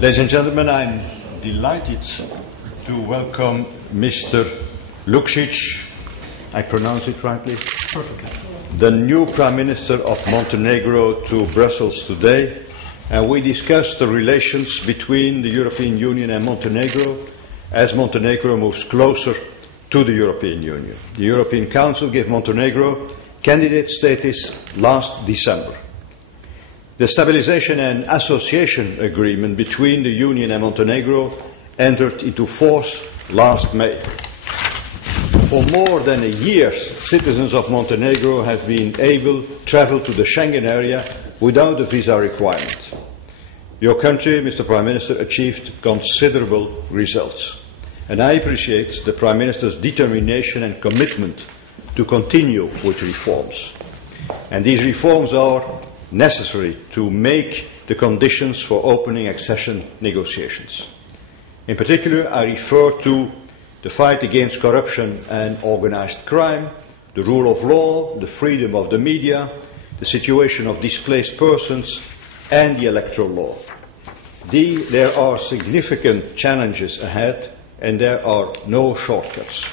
Ladies and gentlemen, I'm delighted to welcome Mr. Lukšić, I pronounce it rightly? Perfectly. The new Prime Minister of Montenegro to Brussels today, and we discussed the relations between the European Union and Montenegro as Montenegro moves closer to the European Union. The European Council gave Montenegro candidate status last December. The Stabilisation and Association Agreement between the Union and Montenegro entered into force last May. For more than a year, citizens of Montenegro have been able to travel to the Schengen area without a visa requirement. Your country, Mr. Prime Minister, achieved considerable results. And I appreciate the Prime Minister's determination and commitment to continue with reforms. And these reforms are necessary to make the conditions for opening accession negotiations. In particular, I refer to the fight against corruption and organised crime, the rule of law, the freedom of the media, the situation of displaced persons, and the electoral law. There are significant challenges ahead, and there are no shortcuts.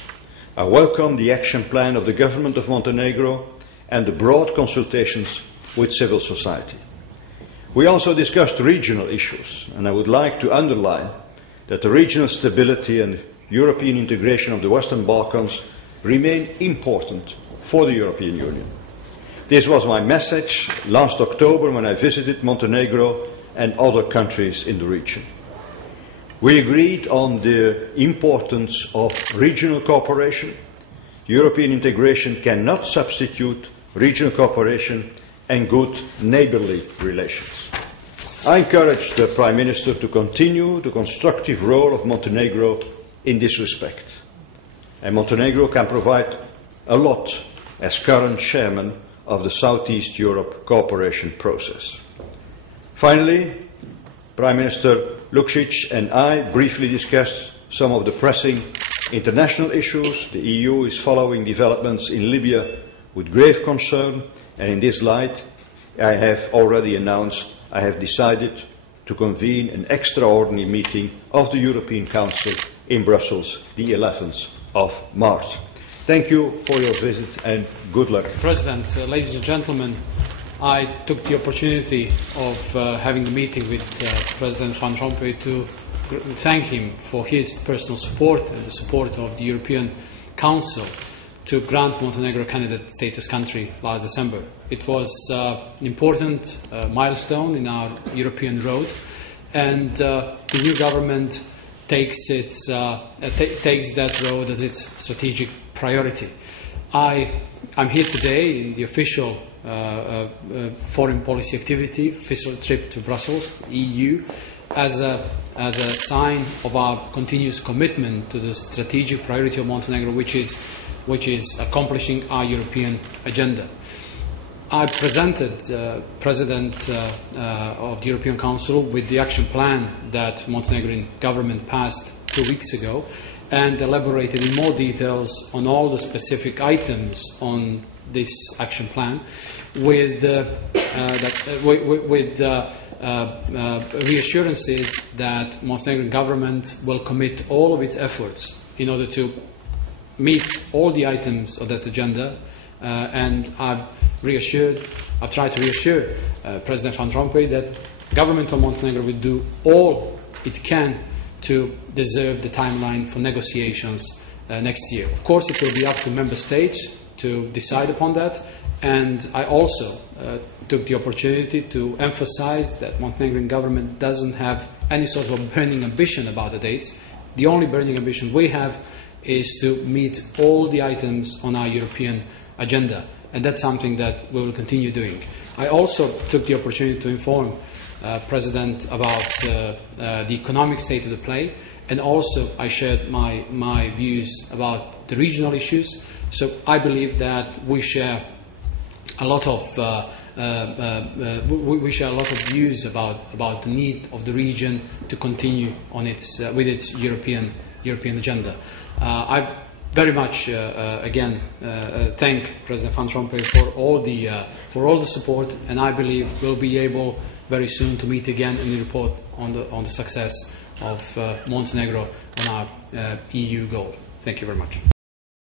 I welcome the action plan of the government of Montenegro and the broad consultations with civil society. We also discussed regional issues, and I would like to underline that the regional stability and European integration of the Western Balkans remain important for the European Union. This was my message last October when I visited Montenegro and other countries in the region. We agreed on the importance of regional cooperation. European integration cannot substitute regional cooperation and good neighbourly relations. I encourage the Prime Minister to continue the constructive role of Montenegro in this respect. And Montenegro can provide a lot as current chairman of the South East Europe cooperation process. Finally, Prime Minister Lukšić and I briefly discussed some of the pressing international issues. The EU is following developments in Libya with grave concern, and in this light, I have already announced I have decided to convene an extraordinary meeting of the European Council in Brussels, the 11th of March. Thank you for your visit and good luck. President, ladies and gentlemen, I took the opportunity of having a meeting with President Van Rompuy to thank him for his personal support and the support of the European Council to grant Montenegro candidate status country last December. It was an important milestone in our European road, and the new government takes that road as its strategic priority. I'm here today in the official foreign policy activity, official trip to Brussels, the EU, as a sign of our continuous commitment to the strategic priority of Montenegro, which is accomplishing our European agenda. I presented President of the European Council with the action plan that Montenegrin government passed 2 weeks ago, and elaborated in more details on all the specific items on this action plan, with reassurances that Montenegrin government will commit all of its efforts in order to meet all the items of that agenda, and I've tried to reassure President Van Rompuy that the government of Montenegro will do all it can to deserve the timeline for negotiations next year. Of course, it will be up to member states to decide upon that, and I also took the opportunity to emphasize that Montenegrin government doesn't have any sort of burning ambition about the dates. The only burning ambition we have is to meet all the items on our European agenda, and that's something that we will continue doing. I also took the opportunity to inform President about the economic state of the play, and also I shared my views about the regional issues. So I believe that we share a lot of views about the need of the region to continue on with its European agenda. very much again thank President Van Rompuy for all the support, and I believe we'll be able very soon to meet again and report on the success of Montenegro on our EU goal. Thank you very much.